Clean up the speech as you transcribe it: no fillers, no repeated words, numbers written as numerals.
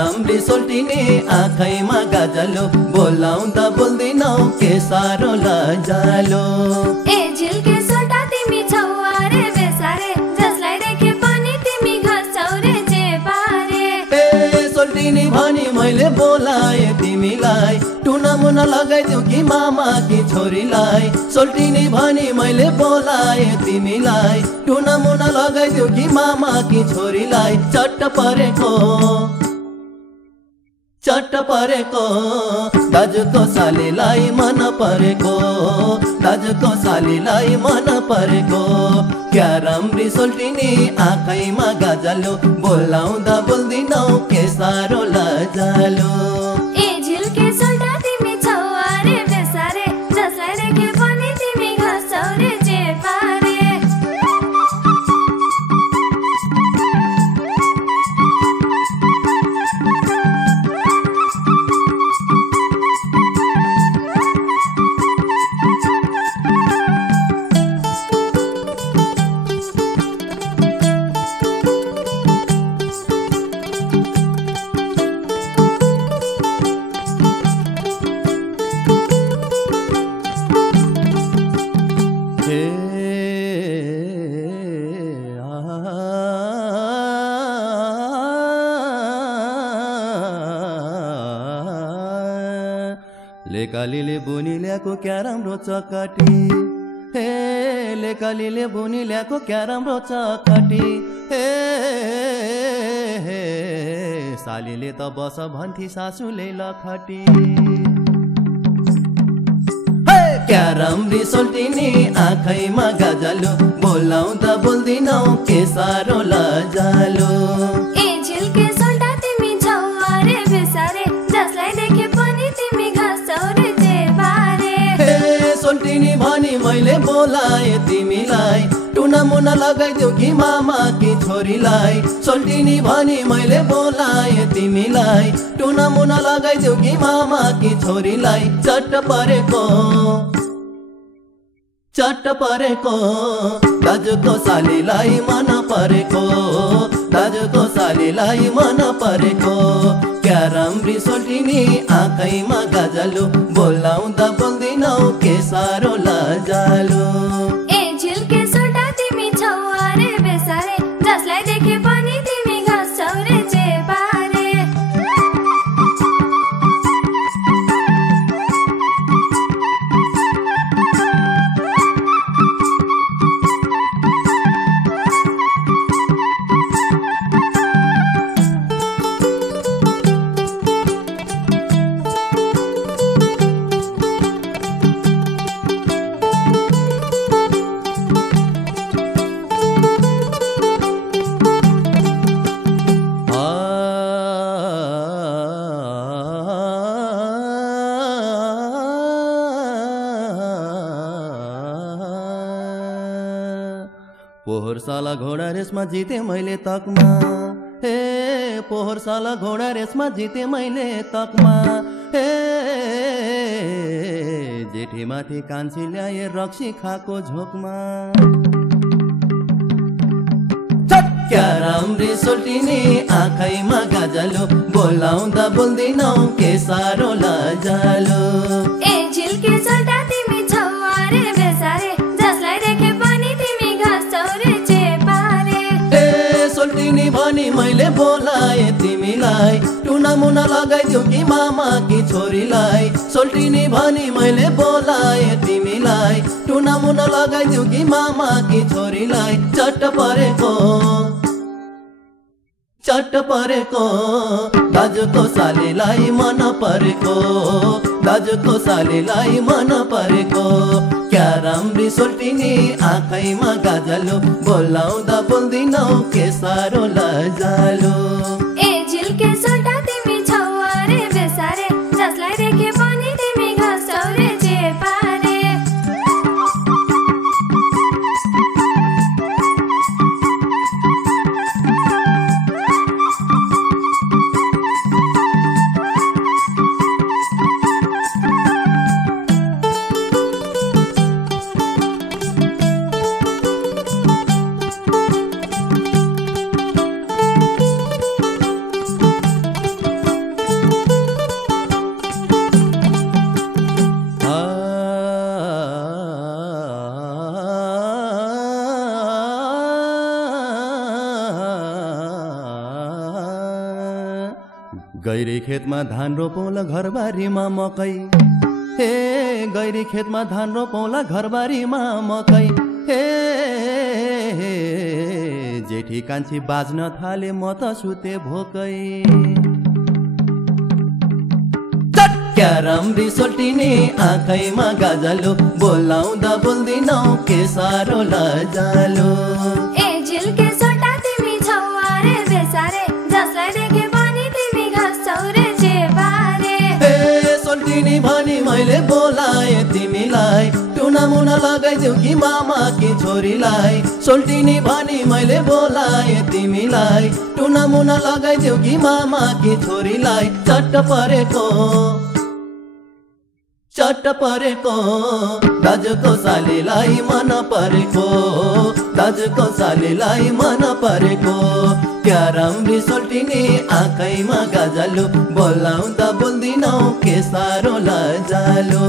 राम्री सोल्टिने आँखैमा गाजलो बोलाउँदा बोल्दिनौ के साह्रो लजालो ए झिल्के सोल्टा तिमी छौ अरे बेसारे जसलाई देखे पनि तिमी घस्छौ रे जे पारे ए सोल्टिनी भनी मैले बोलाए तिमीलाई टुना मुना लगाइदेऊ कि मामा कि छोरीलाई सोल्टिनी भनी मैले बोलाए तिमीलाई टुना मुना लगाइदेऊ कि मामा कि छोरीलाई चट्ट परेको दाजुको सालीलाई मन परेको दाजुको सालीलाई मन परेको क्या राम्री सोल्टिनी आँखैमा गाजलो बोलाउँदा बोल्दिनौ के साह्रो लजालो ए झिल्के सोल्टा तिमी छौ अरे बेसारे जसलाई देखे पनि तिमी घस्छौ रे जे पारे लेकालीले बुनी ल्याएको क्या राम्रो चकटी हे लेकालीले बुनी ल्याएको क्या राम्रो चकटी हे सालीले त बस भन्थी सासूले लखटी क्या राम्री सोल्टिनी आँखैमा गाजलो बोलाउँदा बोल्दिनौ के साह्रो लजालो ए झिल्के सोल्टा तिमी छौ अरे बेसारे जसलाई देखे पनि तिमी घस्छौ रे जे पारे हे सोल्टिनी भनी मैले बोलाए तिमीलाई टुना मुना लगाइदेऊ कि मामा कि छोरीलाई सोल्टिनी भनी मैले बोलाए तिमीलाई टुना मुना लगाइदेऊ कि मामा कि छोरीलाई चट्ट परेको दाजुको सालीलाई मन परेको दाजुको सालीलाई मन परेको क्या राम्री सोल्टिनी आँखैमा गाजलो बोलाउँदा बोल्दिनौ के साह्रो लजालो ए झिल्के सोल्टा तिमी छौ अरे बेसारे जसलाई देखे पनि तिमी घस्छौ रे जे पारे पोहोर साला घोडा रेसमा जिते मैले तकमा हे पोहोर साला घोडा रेसमा जिते मैले तकमा हे जेठीमाथि कान्छी ल्याए रक्सी खाको झोकमा क्या राम्री सोल्टिनी आँखैमा गाजलो बोलाउँदा बोल्दिनौ के साह्रो लजालो ए झिल्के सोल्टा तिमी छौ अरे बेसारे जसलाई देखे पनि तिमी घस्छौ रे जे पारे ए सोल्टिनी भनी मैले बोलाए तिमीलाई टुना मुना लगाइदेऊ कि मामा कि छोरीलाई सोल्टिनी भनी मैले बोलाए तिमीलाई टुना मुना लगाइदेऊ कि मामा कि छोरीलाई चट्ट परेको दाजुको सालीलाई मन परेको दाजुको सालीलाई मन परेको क्या राम्री सोल्टिनी आँखैमा गाजलो बोलाउँदा बोल्दिनौ के साह्रो लजालो ए झिल्के सोल्टा तिमी छौ अरे बेसारे जसलाई देखे पनि तिमी घस्छौ रे जे पारे गैरी खेतमा धान रोपौँला घरबारीमा मकै हे गैरी खेतमा धान रोपौँला घरबारीमा मकै हे जेठी कान्छी बाज्न थाले म त सुते भोकै क्या राम्री सोल्टिनी आँखैमा गाजलो बोलाउँदा बोल्दिनौ के साह्रो लजालो ए झिल्के सोटा तिमी छौ अरे बेसारे जसलाई देखे पनि तिमी घस्छौ रे चेपारे ए सोल्टिनी भनी मैले बोलाए तिमीलाई टुना मुना लगाइदेऊ कि मामा कि छोरीलाई सोल्टिनी भनी मैले बोलाए तिमीलाई टुना मुना लगाइदेऊ कि मामा कि छोरीलाई चट्ट परेको दाजुको सालीलाई मन परेको दाजुको सालीलाई मन परेको क्या राम्री सोल्टिनी आँखैमा गाजलो बोलाउँदा बोल्दिनौ के साह्रो लजालो